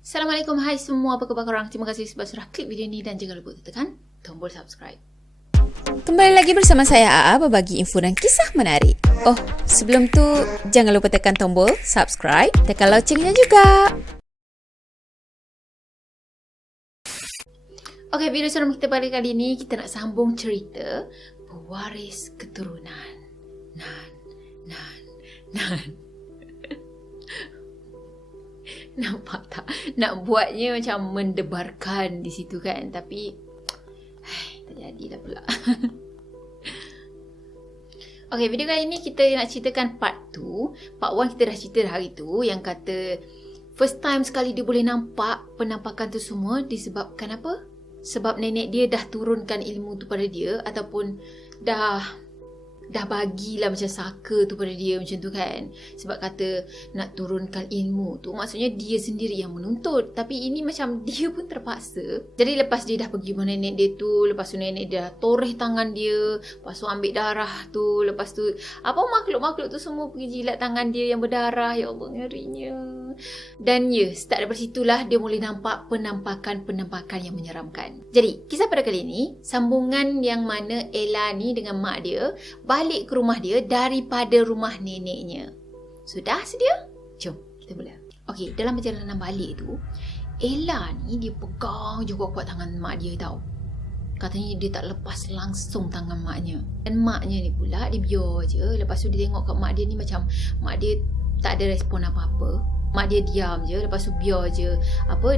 Assalamualaikum, hai semua, apa khabar korang? Terima kasih sebab sudah klik video ni dan jangan lupa tekan tombol subscribe. Kembali lagi bersama saya AA berbagi info dan kisah menarik. Oh, sebelum tu jangan lupa tekan tombol subscribe, tekan loncengnya juga. Okey, video seram kita pada kali ni kita nak sambung cerita pewaris keturunan. Nan. Nampak tak? Nak buatnya macam mendebarkan di situ kan, tapi tak jadilah pula. Okey, video kali ni kita nak ceritakan part 2. Part 1 kita dah cerita hari tu yang kata first time sekali dia boleh nampak penampakan tu semua disebabkan apa? Sebab nenek dia dah turunkan ilmu tu pada dia ataupun dah bagilah macam saka tu pada dia macam tu kan. Sebab kata nak turunkan ilmu tu maksudnya dia sendiri yang menuntut, tapi ini macam dia pun terpaksa. Jadi lepas dia dah pergi rumah nenek dia tu, lepas tu nenek dia dah toreh tangan dia, lepas tu ambil darah tu, lepas tu apa makhluk-makhluk tu semua pergi jilat tangan dia yang berdarah. Ya Allah, ngerinya. Dan ya, start daripada situlah dia boleh nampak penampakan yang menyeramkan. Jadi kisah pada kali ni sambungan yang mana Ella ni dengan mak dia balik ke rumah dia daripada rumah neneknya. Sudah sedia? Jom kita mula. Okey, dalam perjalanan balik tu, Ella ni dia pegang je kuat-kuat tangan mak dia tau. Katanya dia tak lepas langsung tangan maknya. Dan maknya ni pula dia biar je. Lepas tu dia tengok kat mak dia ni macam mak dia tak ada respon apa-apa. Mak dia diam je, lepas tu biar je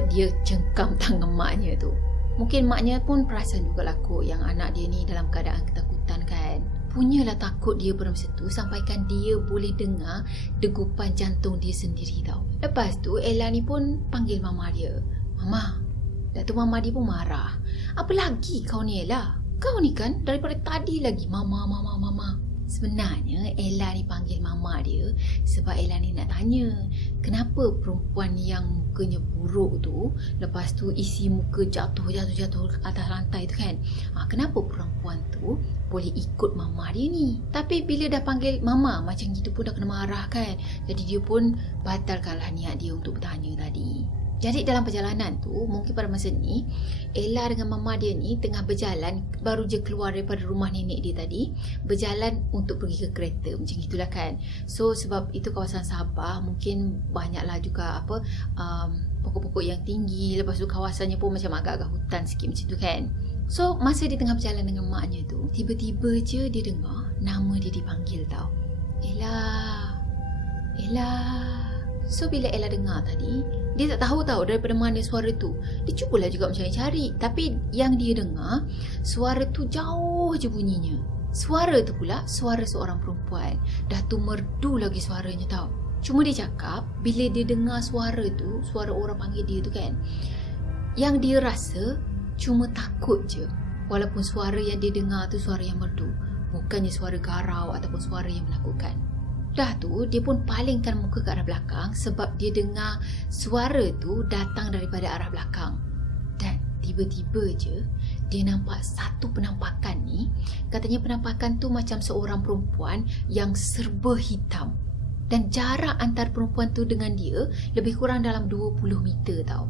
dia cengkam tangan maknya tu. Mungkin maknya pun perasan juga lah kot yang anak dia ni dalam keadaan ketakutan kan. Punyalah takut dia pada masa tu sampaikan dia boleh dengar degupan jantung dia sendiri tau. Lepas tu Ella ni pun panggil mama dia. Mama. Dah tu mama dia pun marah. Apa lagi kau ni Ella? Kau ni kan daripada tadi lagi mama. Sebenarnya Ella ni panggil mama dia sebab Ella ni nak tanya kenapa perempuan yang mukanya buruk tu lepas tu isi muka jatuh atas lantai tu kan, kenapa perempuan tu boleh ikut mama dia ni. Tapi bila dah panggil mama macam gitu pun dah kena marah kan. Jadi dia pun batalkanlah niat dia untuk bertanya tadi. Jadi dalam perjalanan tu, mungkin pada masa ni Ella dengan mama dia ni tengah berjalan, baru je keluar daripada rumah nenek dia tadi, berjalan untuk pergi ke kereta, macam itulah kan. So sebab itu kawasan Sabah, mungkin banyaklah juga pokok-pokok yang tinggi, lepas tu kawasannya pun macam agak-agak hutan sikit macam tu kan. So masa dia tengah berjalan dengan maknya tu, tiba-tiba je dia dengar nama dia dipanggil tau. Ella. So bila Ella dengar tadi, dia tak tahu daripada mana suara tu. Dia cubalah juga mencari-cari, tapi yang dia dengar suara tu jauh je bunyinya. Suara tu pula suara seorang perempuan. Dah tu merdu lagi suaranya tau. Cuma dia cakap bila dia dengar suara tu, suara orang panggil dia tu kan, yang dia rasa cuma takut je. Walaupun suara yang dia dengar tu suara yang merdu, bukannya suara garau ataupun suara yang menakutkan. Dah tu dia pun palingkan muka ke arah belakang sebab dia dengar suara tu datang daripada arah belakang. Dan tiba-tiba je dia nampak satu penampakan ni. Katanya penampakan tu macam seorang perempuan yang serba hitam. Dan jarak antara perempuan tu dengan dia lebih kurang dalam 20 meter tau.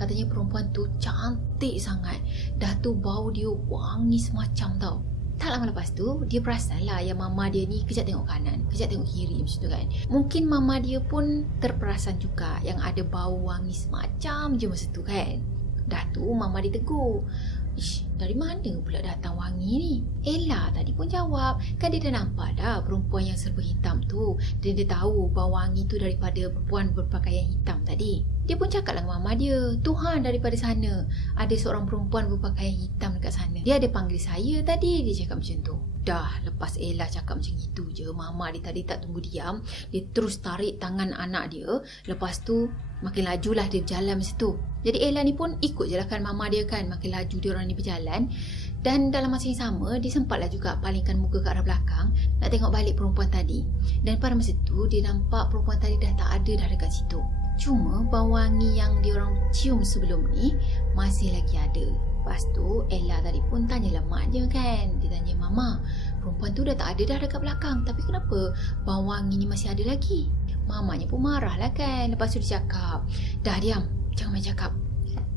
Katanya perempuan tu cantik sangat. Dah tu bau dia wangi semacam tau. Tak lama lepas tu, dia perasan lah yang mama dia ni kejap tengok kanan, kejap tengok kiri macam tu kan. Mungkin mama dia pun terperasan juga yang ada bau wangi semacam je masa tu kan. Dah tu mama dia tegur. Ish, dari mana pula datang wangi ni? Ella tadi pun jawab. Kan dia dah nampak dah perempuan yang serba hitam tu. Dan dia tahu bau wangi tu daripada perempuan berpakaian hitam tadi. Dia pun cakap lah dengan mama dia, Tuhan daripada sana ada seorang perempuan berpakaian hitam dekat sana. Dia ada panggil saya tadi. Dia cakap macam tu. Dah lepas Ella cakap macam itu je, mama dia tadi tak tunggu diam. Dia terus tarik tangan anak dia. Lepas tu makin lajulah dia berjalan masa tu. Jadi Ella ni pun ikut je lah kan mama dia kan. Makin laju dia orang ni berjalan. Dan dalam masa yang sama, dia sempatlah juga palingkan muka ke arah belakang nak tengok balik perempuan tadi. Dan pada masa tu dia nampak perempuan tadi dah tak ada dah dekat situ. Cuma bau wangi yang diorang cium sebelum ni masih lagi ada. Lepas tu Ella tadi pun tanyalah maknya kan. Dia tanya, Mama, perempuan tu dah tak ada dah dekat belakang, tapi kenapa bau wangi ni masih ada lagi? Mamanya pun marah lah kan. Lepas tu dia cakap, dah diam, Jangan main cakap.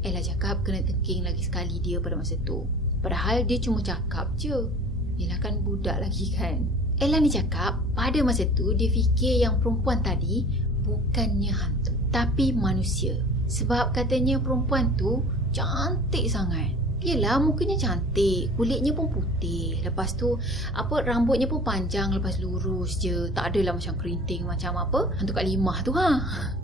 Ella cakap kena thinking lagi sekali dia pada masa tu. Padahal dia cuma cakap je. Yelah kan budak lagi kan. Ella ni cakap pada masa tu dia fikir yang perempuan tadi bukannya hantu, tapi manusia. Sebab katanya perempuan tu cantik sangat. Yelah, mukanya cantik, kulitnya pun putih. Lepas tu, rambutnya pun panjang, lepas lurus je. Tak adalah macam kerinting, macam hantu Kak Limah tu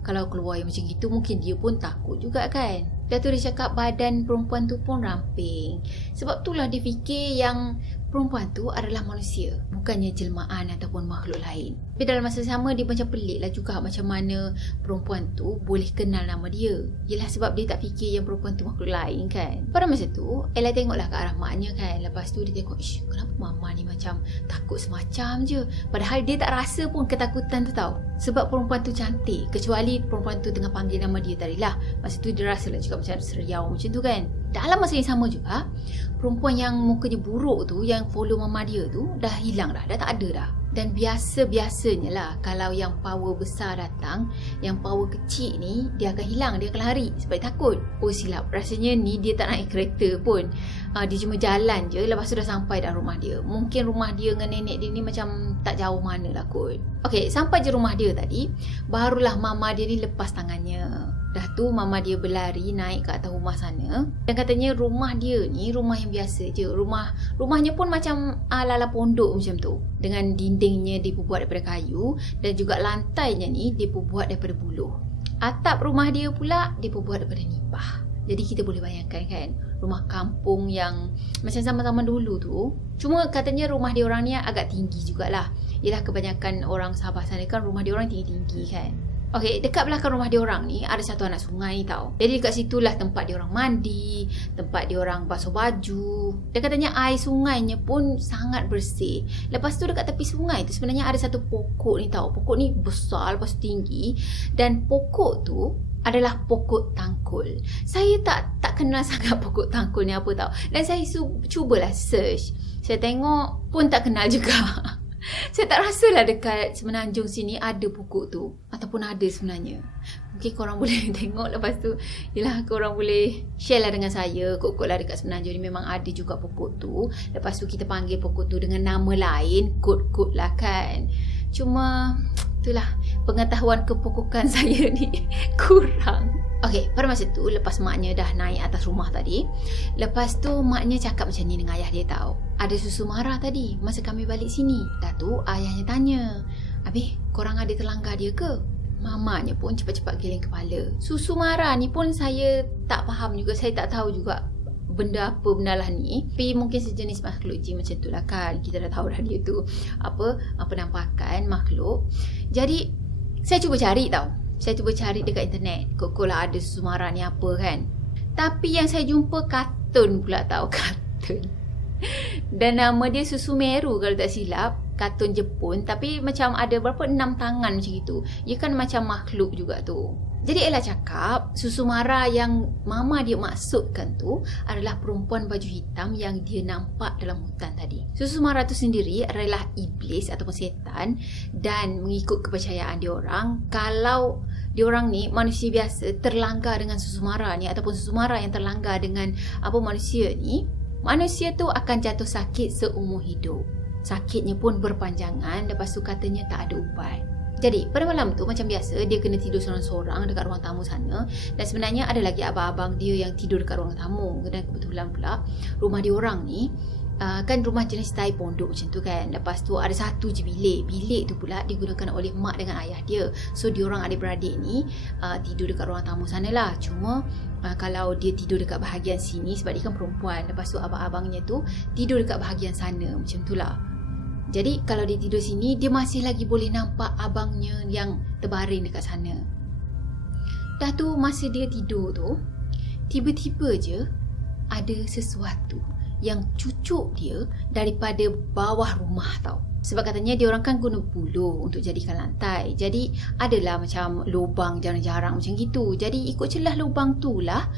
Kalau keluar yang macam gitu, mungkin dia pun takut juga kan. Dah tu dia cakap badan perempuan tu pun ramping. Sebab itulah dia fikir yang perempuan tu adalah manusia, bukannya jelmaan ataupun makhluk lain. Tapi dalam masa sama dia macam pelik lah juga macam mana perempuan tu boleh kenal nama dia. Yelah sebab dia tak fikir yang perempuan tu makhluk lain kan. Pada masa tu Ella tengoklah ke arah maknya kan. Lepas tu dia tengok, kenapa mama ni macam takut semacam je. Padahal dia tak rasa pun ketakutan tu tau. Sebab perempuan tu cantik. Kecuali perempuan tu tengah panggil nama dia tadi lah. Masa tu dia rasa lah juga macam seriau macam tu kan. Dalam masa yang sama juga, perempuan yang mukanya buruk tu, yang follow mama dia tu, dah hilang dah tak ada dah. Dan biasa-biasanya lah, kalau yang power besar datang, yang power kecil ni, dia akan hilang, dia akan lari sebab dia takut. Oh silap, rasanya ni dia tak naik kereta pun. Dia cuma jalan je, lepas tu dah sampai dah rumah dia. Mungkin rumah dia dengan nenek dia ni macam tak jauh mana lah kot. Okay, sampai je rumah dia tadi, barulah mama dia ni lepas tangannya. Dah tu mama dia berlari naik ke atas rumah sana. Dan katanya rumah dia ni rumah yang biasa je. Rumahnya pun macam ala-ala pondok macam tu. Dengan dindingnya dibuat daripada kayu. Dan juga lantainya ni dibuat daripada buluh. Atap rumah dia pula dibuat daripada nipah. Jadi kita boleh bayangkan kan, rumah kampung yang macam zaman-zaman dulu tu. Cuma katanya rumah dia orang ni agak tinggi jugalah. Yelah kebanyakan orang Sabah sana kan rumah dia orang tinggi-tinggi kan. Okey, dekat belakang rumah dia orang ni ada satu anak sungai tau. Jadi dekat situlah tempat dia orang mandi, tempat dia orang basuh baju. Dan katanya air sungainya pun sangat bersih. Lepas tu dekat tepi sungai tu sebenarnya ada satu pokok ni tau. Pokok ni besar, lepas tu tinggi. Dan pokok tu adalah pokok tangkul. Saya tak kenal sangat pokok tangkul ni apa tau. Dan saya cubalah search. Saya tengok pun tak kenal juga. Saya tak rasalah dekat Semenanjung sini ada pokok tu. Ataupun ada sebenarnya. Mungkin korang boleh tengok lepas tu. Yelah korang boleh share lah dengan saya. Kok-kok lah dekat Semenanjung ni memang ada juga pokok tu. Lepas tu kita panggil pokok tu dengan nama lain. Kot-kot lah kan. Cuma itulah pengetahuan kepokokan saya ni kurang. Okey, pada masa tu lepas maknya dah naik atas rumah tadi, lepas tu maknya cakap macam ni dengan ayah dia tahu. Ada susu marah tadi masa kami balik sini. Dah tu ayahnya tanya, "Habis korang ada terlanggar dia ke?" Mamanya pun cepat-cepat geleng kepala. Susu marah ni pun saya tak faham juga, saya tak tahu juga benda apa bendalah ni. Tapi mungkin sejenis makhluk jin macam tu lah kan. Kita dah tahu dah dia tu penampakan makhluk. Jadi saya cuba cari tau. Saya cuba cari dekat internet. Kok lah ada susu marah ni apa kan. Tapi yang saya jumpa kartun pula tau. Kartun. Dan nama dia Susu Meru kalau tak silap. Kartun Jepun. Tapi macam ada berapa 6 tangan macam itu. Ia kan macam makhluk juga tu. Jadi Ella cakap susu marah yang mama dia maksudkan tu adalah perempuan baju hitam yang dia nampak dalam hutan tadi. Susu marah tu sendiri adalah iblis ataupun setan. Dan mengikut kepercayaan diorang, kalau diorang ni manusia biasa terlanggar dengan susu marah ni, ataupun susu marah yang terlanggar dengan manusia ni, manusia tu akan jatuh sakit seumur hidup. Sakitnya pun berpanjangan. Lepas tu katanya tak ada ubat. Jadi pada malam tu macam biasa dia kena tidur seorang-seorang dekat ruang tamu sana. Dan sebenarnya ada lagi abang-abang dia yang tidur dekat ruang tamu. Dan kebetulan pula rumah dia orang ni kan rumah jenis style pondok macam tu kan. Lepas tu ada satu je bilik. Bilik tu pula digunakan oleh mak dengan ayah dia. So diorang adik-beradik ni tidur dekat ruang tamu sana lah. Cuma kalau dia tidur dekat bahagian sini sebab dia kan perempuan. Lepas tu abang-abangnya tu tidur dekat bahagian sana macam tu lah. Jadi kalau dia tidur sini, dia masih lagi boleh nampak abangnya yang terbaring dekat sana. Dah tu masa dia tidur tu, tiba-tiba je ada sesuatu yang cucuk dia daripada bawah rumah tau. Sebab katanya dia orang kan guna buluh untuk jadikan lantai. Jadi adalah macam lubang jarang-jarang macam gitu. Jadi ikut celah lubang tu lah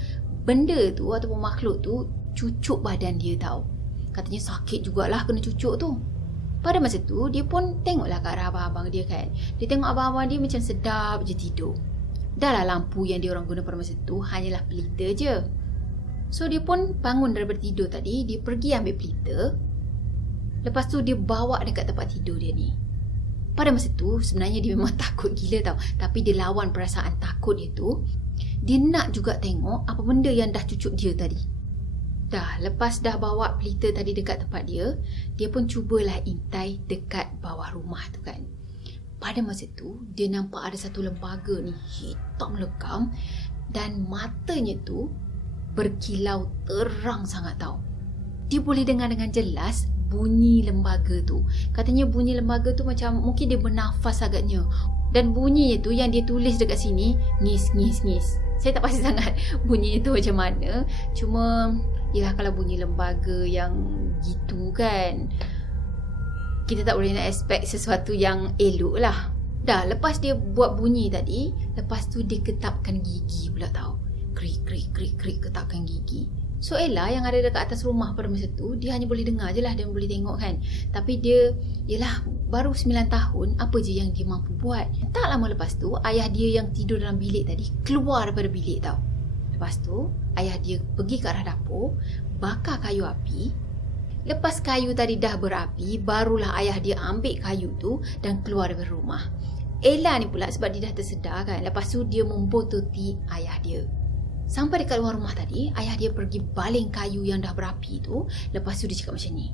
benda tu ataupun makhluk tu cucuk badan dia tau. Katanya sakit jugalah kena cucuk tu. Pada masa tu, dia pun tengoklah ke arah abang-abang dia kan. Dia tengok abang-abang dia macam sedap je tidur. Dah lah lampu yang dia orang guna pada masa tu hanyalah pelita je. So dia pun bangun daripada tidur tadi, dia pergi ambil pelita. Lepas tu dia bawa dekat tempat tidur dia ni. Pada masa tu sebenarnya dia memang takut gila tau. Tapi dia lawan perasaan takut dia tu. Dia nak juga tengok apa benda yang dah cucuk dia tadi. Lepas dah bawa pelita tadi dekat tempat dia, dia pun cubalah intai dekat bawah rumah tu kan. Pada masa tu dia nampak ada satu lembaga ni hitam legam dan matanya tu berkilau terang sangat tau. Dia boleh dengar dengan jelas bunyi lembaga tu. Katanya bunyi lembaga tu macam mungkin dia bernafas agaknya. Dan bunyinya tu yang dia tulis dekat sini, ngis ngis ngis. Saya tak pasti sangat bunyi itu macam mana. Cuma yelah, kalau bunyi lembaga yang gitu kan, kita tak boleh nak expect sesuatu yang elok lah. Lepas dia buat bunyi tadi, lepas tu dia ketapkan gigi pula tau. Krik krik krik krik, ketapkan gigi. So Ella yang ada dekat atas rumah pada masa tu, dia hanya boleh dengar je lah, dia boleh tengok kan. Tapi dia, yelah, baru 9 tahun, apa je yang dia mampu buat. Tak lama lepas tu, ayah dia yang tidur dalam bilik tadi keluar daripada bilik tau. Lepas tu, ayah dia pergi ke arah dapur, bakar kayu api. Lepas kayu tadi dah berapi, barulah ayah dia ambil kayu tu dan keluar daripada rumah. Ella ni pula sebab dia dah tersedar kan, lepas tu dia membontoti ayah dia. Sampai dekat luar rumah tadi, ayah dia pergi baling kayu yang dah berapi tu. Lepas tu dia cakap macam ni,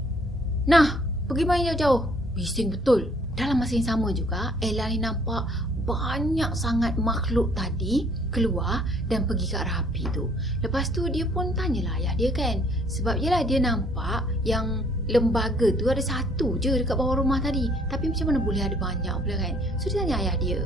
"Nah, pergi main jauh-jauh." Bising betul. Dalam masa yang sama juga, Ella ni nampak banyak sangat makhluk tadi keluar dan pergi ke arah api tu. Lepas tu dia pun tanyalah ayah dia kan. Sebab yelah dia nampak yang lembaga tu ada satu je dekat bawah rumah tadi. Tapi macam mana boleh ada banyak pula kan. So dia tanya ayah dia,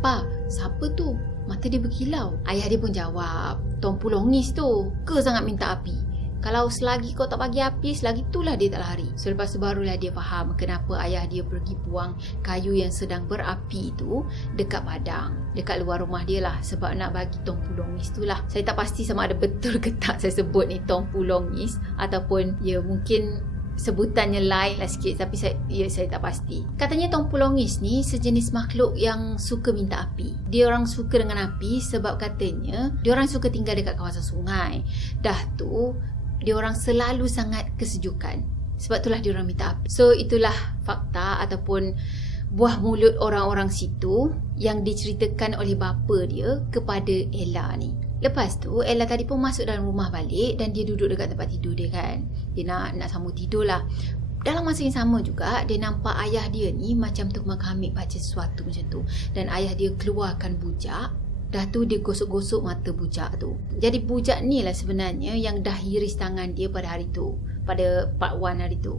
"Pa, siapa tu? Mata dia berkilau." Ayah dia pun jawab, "Tompu Longis tu. Ke sangat minta api. Kalau selagi kau tak bagi api, selagi itulah dia tak lari." So lepas tu barulah dia faham kenapa ayah dia pergi buang kayu yang sedang berapi itu dekat padang, dekat luar rumah dia lah. Sebab nak bagi Tompu Longis tu lah. Saya tak pasti sama ada betul ke tak saya sebut ni Tompu Longis, ataupun ya mungkin sebutannya lain lah sikit, tapi saya tak pasti. Katanya Tompu Longis ni sejenis makhluk yang suka minta api. Dia orang suka dengan api sebab katanya dia orang suka tinggal dekat kawasan sungai. Dah tu dia orang selalu sangat kesejukan. Sebab itulah dia orang minta api. So itulah fakta ataupun buah mulut orang-orang situ yang diceritakan oleh bapa dia kepada Ella ni. Lepas tu Ella tadi pun masuk dalam rumah balik dan dia duduk dekat tempat tidur dia kan. Dia nak sambung tidur lah. Dalam masa yang sama juga dia nampak ayah dia ni macam tu mengambil baca sesuatu macam tu. Dan ayah dia keluarkan bujak. Dah tu dia gosok-gosok mata bujak tu. Jadi bujak ni lah sebenarnya yang dah hiris tangan dia pada hari tu, pada part 1 hari tu.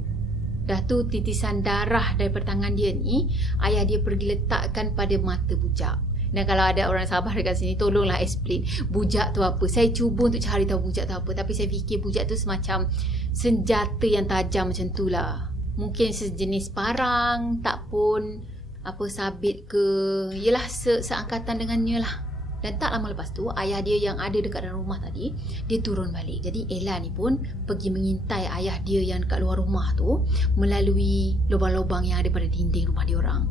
Dah tu titisan darah daripada tangan dia ni ayah dia pergi letakkan pada mata bujak. Dan kalau ada orang Sabah dekat sini, tolonglah explain bujak tu apa. Saya cuba untuk cari tahu bujak tu apa, tapi saya fikir bujak tu semacam senjata yang tajam macam tu lah. Mungkin sejenis parang, tak pun apa sabit ke, yelah seangkatan dengannya lah. Dan tak lama lepas tu ayah dia yang ada dekat dalam rumah tadi, dia turun balik. Jadi Ella ni pun pergi mengintai ayah dia yang dekat luar rumah tu melalui lubang-lubang yang ada pada dinding rumah dia orang.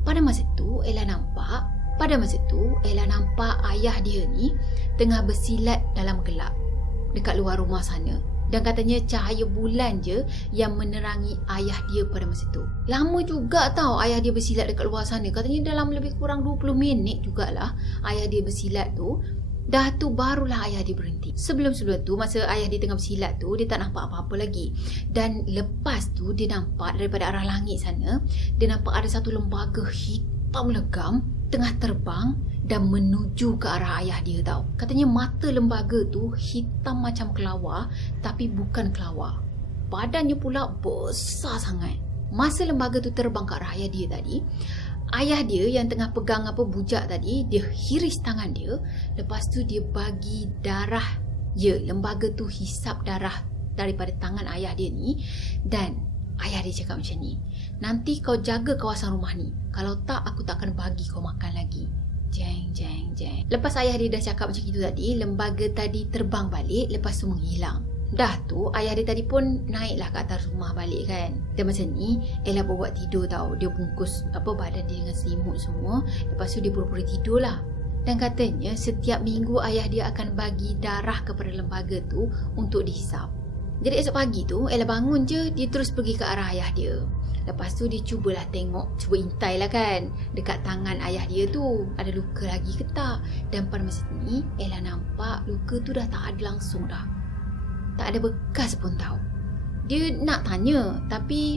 Pada masa tu Ella nampak ayah dia ni tengah bersilat dalam gelap dekat luar rumah sana. Dan katanya cahaya bulan je yang menerangi ayah dia pada masa tu. Lama juga tau ayah dia bersilat dekat luar sana. Katanya dalam lebih kurang 20 minit jugalah ayah dia bersilat tu. Dah tu barulah ayah dia berhenti. Sebelum tu masa ayah dia tengah bersilat tu, dia tak nampak apa-apa lagi. Dan lepas tu dia nampak daripada arah langit sana, dia nampak ada satu lembaga hitam legam tengah terbang dan menuju ke arah ayah dia tau. Katanya mata lembaga tu hitam macam kelawar, tapi bukan kelawar. Badannya pula besar sangat. Masa lembaga tu terbang ke arah ayah dia tadi, ayah dia yang tengah pegang bujak tadi, dia hiris tangan dia. Lepas tu dia bagi darah. Ya, lembaga tu hisap darah daripada tangan ayah dia ni. Dan ayah dia cakap macam ni, "Nanti kau jaga kawasan rumah ni. Kalau tak, aku tak akan bagi kau makan lagi." Jeng, jeng, jeng. Lepas ayah dia dah cakap macam itu tadi, lembaga tadi terbang balik, lepas tu menghilang. Dah tu ayah dia tadi pun naiklah ke atas rumah balik kan. Dan macam ni Ella buat tidur tau. Dia bungkus badan dia dengan selimut semua. Lepas tu dia pura-pura tidur lah. Dan katanya setiap minggu ayah dia akan bagi darah kepada lembaga tu untuk dihisap. Jadi esok pagi tu Ella bangun je, dia terus pergi ke arah ayah dia. Lepas tu dia cuba intai lah kan, dekat tangan ayah dia tu ada luka lagi ke tak. Dan pada masa ni Ella nampak luka tu dah tak ada langsung dah, tak ada bekas pun tau. Dia nak tanya tapi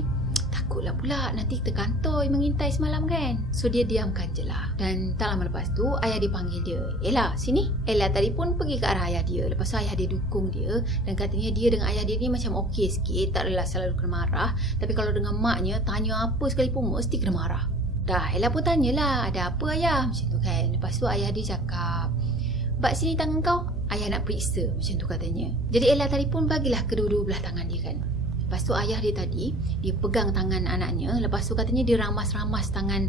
takutlah pula nanti terkantoi mengintai semalam kan. So dia diamkan je lah. Dan tak lama lepas tu ayah dia panggil dia, Ella sini. Ella tadi pun pergi ke arah ayah dia. Lepas tu ayah dia dukung dia dan katanya dia dengan ayah dia ni macam okey sikit, tak adalah selalu kena marah. Tapi kalau dengan maknya tanya apa sekalipun mesti kena marah. Dah Ella pun tanyalah, ada apa ayah, macam tu kan. Lepas tu ayah dia cakap, bak sini tangan kau, ayah nak periksa, macam tu katanya. Jadi Ella tadi pun bagilah kedua-dua belah tangan dia kan. Lepas tu ayah dia tadi, dia pegang tangan anaknya. Lepas tu katanya dia ramas-ramas tangan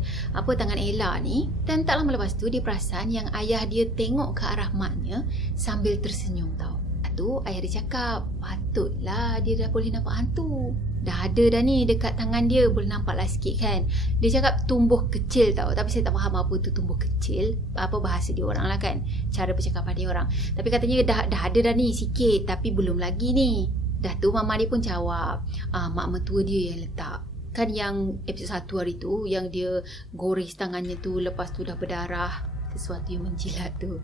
Ella ni. Dan tak lama lepas tu dia perasan yang ayah dia tengok ke arah maknya sambil tersenyum tau. Lepas tu ayah dia cakap, patutlah dia dah boleh nampak hantu. Dah ada dah ni dekat tangan dia, boleh nampak lah sikit kan. Dia cakap tumbuh kecil tau. Tapi saya tak faham apa tu tumbuh kecil, apa bahasa dia orang lah kan, cara percakapan dia orang. Tapi katanya dah ada dah ni sikit, tapi belum lagi ni. Dah tu mama dia pun jawab, mak mertua dia yang letak. Kan yang episod 1 hari tu, yang dia gores tangannya tu, lepas tu dah berdarah, sesuatu yang menjilat tu.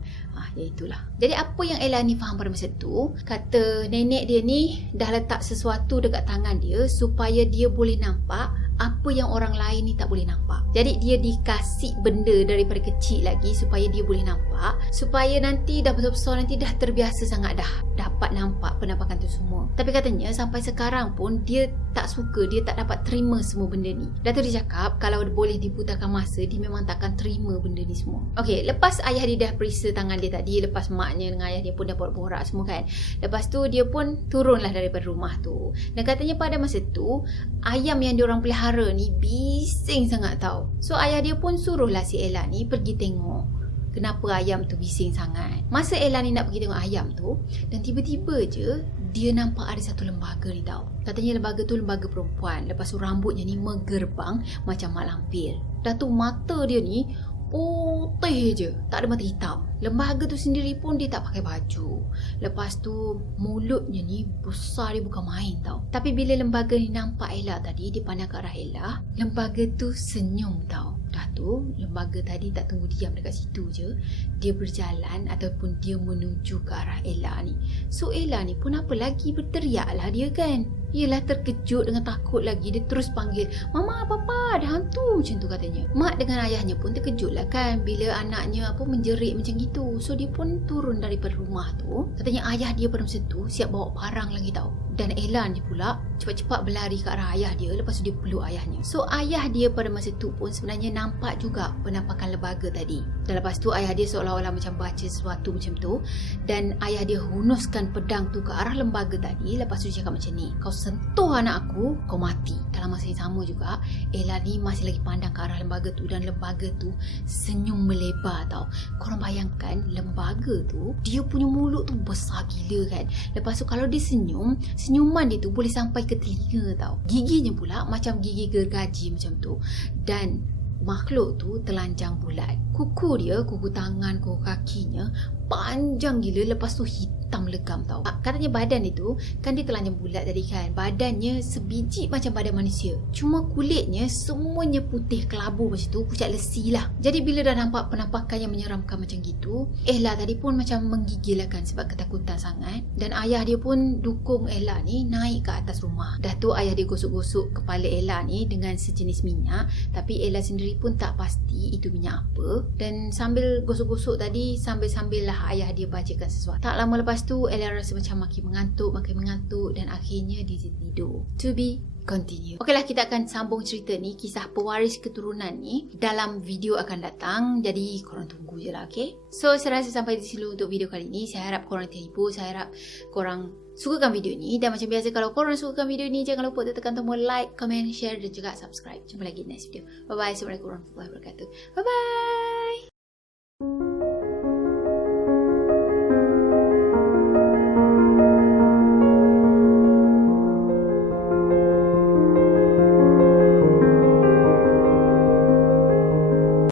Ya itulah. Jadi apa yang Ella ni faham pada masa tu, kata nenek dia ni dah letak sesuatu dekat tangan dia supaya dia boleh nampak apa yang orang lain ni tak boleh nampak. Jadi dia dikasih benda daripada kecil lagi supaya dia boleh nampak, supaya nanti dah besar-besar nanti dah terbiasa sangat dah dapat nampak penampakan tu semua. Tapi katanya sampai sekarang pun dia tak suka, dia tak dapat terima semua benda ni. Datuk dia cakap kalau boleh diputarkan masa, dia memang takkan terima benda ni semua. Okey, lepas ayah dia dah periksa tangan dia tadi, lepas maknya dengan ayah dia pun dah borak-borak semua kan. Lepas tu dia pun turunlah daripada rumah tu. Dan katanya pada masa tu ayam yang diorang pelihara ni bising sangat tau. So ayah dia pun suruhlah si Ella ni pergi tengok kenapa ayam tu bising sangat. Masa Ella ni nak pergi tengok ayam tu, dan tiba-tiba je dia nampak ada satu lembaga ni tau. Katanya lembaga tu lembaga perempuan. Lepas tu rambutnya ni menggerbang macam mak lampir. Dah tu mata dia ni putih je, tak ada mata hitam. Lembaga tu sendiri pun dia tak pakai baju. Lepas tu mulutnya ni besar, dia bukan main tau. Tapi bila lembaga ni nampak Ella tadi, dia pandang ke arah Ella, lembaga tu senyum tau. Dah tu lembaga tadi tak tunggu diam dekat situ je, dia berjalan ataupun dia menuju ke arah Ella ni. So Ella ni pun apa lagi, berteriak lah dia kan. Yelah, terkejut dengan takut lagi, dia terus panggil, Mama, Papa, ada hantu, macam tu katanya. Mak dengan ayahnya pun terkejut lah kan bila anaknya menjerit macam gitu. So dia pun turun daripada rumah tu. Katanya ayah dia pada masa tu siap bawa parang lagi tau. Dan Ella ni pula cepat-cepat berlari ke arah ayah dia. Lepas tu dia peluk ayahnya. So ayah dia pada masa tu pun sebenarnya nampak juga penampakan lembaga tadi. Dan lepas tu ayah dia seolah-olah macam baca sesuatu macam tu. Dan ayah dia hunuskan pedang tu ke arah lembaga tadi. Lepas tu dia cakap macam ni, kau sentuh anak aku, kau mati. Dalam masa yang sama juga, Ella ni masih lagi pandang ke arah lembaga tu. Dan lembaga tu senyum melebar tau. Korang bayangkan lembaga tu, dia punya mulut tu besar gila kan. Lepas tu kalau dia senyum, senyuman dia tu boleh sampai ke telinga tau. Giginya pula macam gigi gergaji macam tu. Dan makhluk tu telanjang bulat. Kuku dia, kuku tangan, kuku kakinya panjang gila. Lepas tu hitam legam tau. Katanya badan itu kan dia telanjang bulat tadi kan. Badannya sebiji macam badan manusia. Cuma kulitnya semuanya putih kelabu macam tu, pucat lesi lah. Jadi bila dah nampak penampakan yang menyeramkan macam gitu, Ella tadi pun macam menggigil lah kan sebab ketakutan sangat. Dan ayah dia pun dukung Ella ni naik ke atas rumah. Dah tu ayah dia gosok-gosok kepala Ella ni dengan sejenis minyak. Tapi Ella sendiri pun tak pasti itu minyak apa. Dan sambil gosok-gosok tadi, sambil-sambil lah ayah dia bacakan sesuatu. Tak lama lepas tu Ella rasa macam makin mengantuk dan akhirnya dia tidur. To be continue. Okeylah, kita akan sambung cerita ni, kisah pewaris keturunan ni dalam video akan datang. Jadi korang tunggu je lah, okay? So saya rasa sampai di sini untuk video kali ni. Saya harap korang terhibur. Saya harap korang sukakan video ni. Dan macam biasa, kalau korang sukakan video ni, jangan lupa tekan tombol like, comment, share dan juga subscribe. Jumpa lagi next video. Bye bye. Assalamualaikum warahmatullahi wabarakatuh. Bye bye.